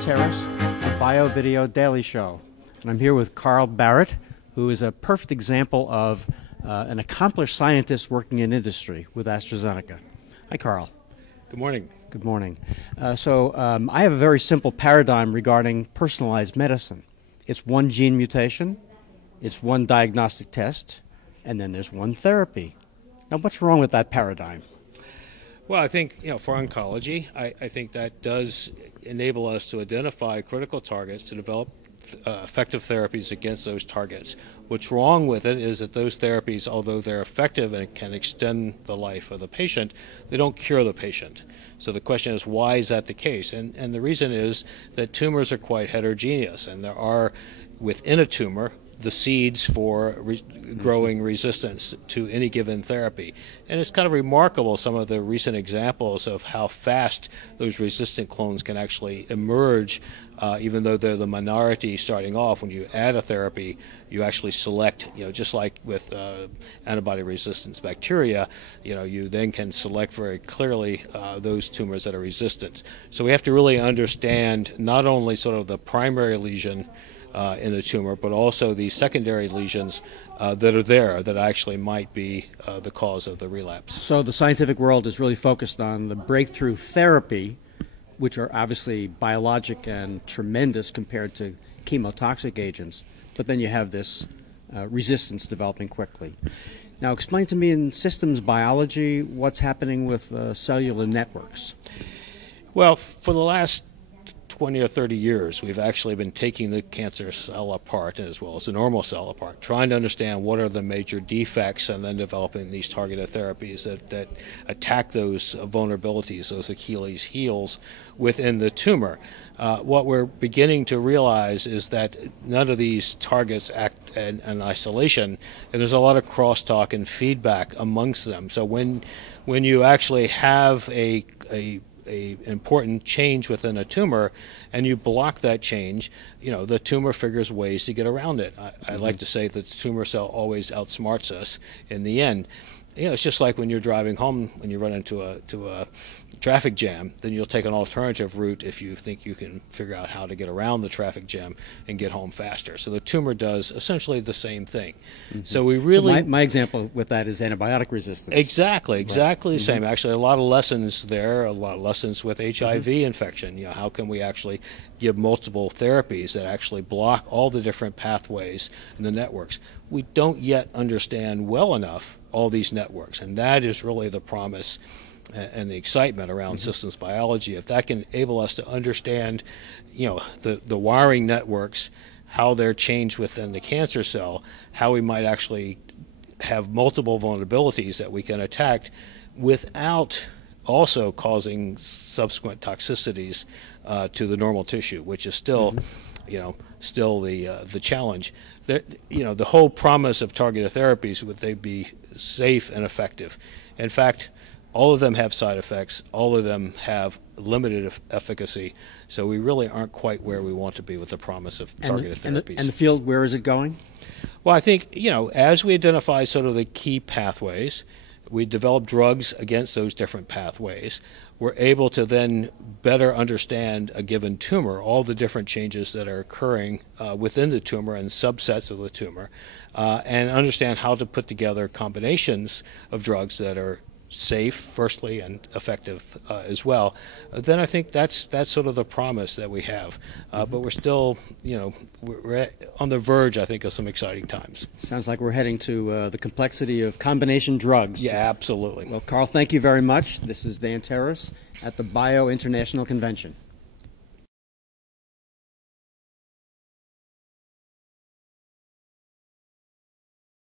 Terrace, the Bio Video Daily Show. And I'm here with Carl Barrett, who is a perfect example of an accomplished scientist working in industry with AstraZeneca. Hi, Carl. Good morning. Good morning. I have a very simple paradigm regarding personalized medicine. It's one gene mutation, it's one diagnostic test, and then there's one therapy. Now, what's wrong with that paradigm? Well, I think, for oncology, I think that does enable us to identify critical targets to develop effective therapies against those targets. What's wrong with it is that those therapies, although they're effective and can extend the life of the patient, they don't cure the patient. So the question is, why is that the case? And the reason is that tumors are quite heterogeneous, and there are, within a tumor, the seeds for growing resistance to any given therapy. And it's kind of remarkable, some of the recent examples of how fast those resistant clones can actually emerge, even though they're the minority starting off. When you add a therapy, you actually select, just like with antibody resistance bacteria, you then can select very clearly those tumors that are resistant. So we have to really understand not only sort of the primary lesion in the tumor, but also the secondary lesions that are there that actually might be the cause of the relapse. So the scientific world is really focused on the breakthrough therapy, which are obviously biologic and tremendous compared to chemotoxic agents, but then you have this resistance developing quickly. Now explain to me, in systems biology, what's happening with cellular networks? Well, for the last 20 or 30 years, we've actually been taking the cancer cell apart as well as the normal cell apart, trying to understand what are the major defects, and then developing these targeted therapies that attack those vulnerabilities, those Achilles heels within the tumor. What we're beginning to realize is that none of these targets act in isolation, and there's a lot of crosstalk and feedback amongst them. So when you actually have a important change within a tumor, and you block that change, the tumor figures ways to get around it. I like to say that the tumor cell always outsmarts us in the end. It's just like when you're driving home, when you run into a traffic jam, then you'll take an alternative route if you think you can figure out how to get around the traffic jam and get home faster. So the tumor does essentially the same thing. So we really... So my example with that is antibiotic resistance. Exactly the same. Actually, a lot of lessons there, a lot of lessons with HIV infection. How can we actually give multiple therapies that actually block all the different pathways in the networks? We don't yet understand well enough all these networks, and that is really the promise and the excitement around systems biology. If that can enable us to understand, the wiring networks, how they're changed within the cancer cell, how we might actually have multiple vulnerabilities that we can attack without also causing subsequent toxicities to the normal tissue, which is still, still the challenge. The whole promise of targeted therapies would they be safe and effective. In fact, all of them have side effects. All of them have limited efficacy. So we really aren't quite where we want to be with the promise of targeted therapies. And the field, where is it going? Well, I think, as we identify sort of the key pathways, we develop drugs against those different pathways. We're able to then better understand a given tumor, all the different changes that are occurring within the tumor and subsets of the tumor, and understand how to put together combinations of drugs that are safe, firstly, and effective as well. Then I think that's sort of the promise that we have. But we're still, we're on the verge, I think, of some exciting times. Sounds like we're heading to the complexity of combination drugs. Yeah, absolutely. Well, Carl, thank you very much. This is Dan Terrace at the Bio International Convention.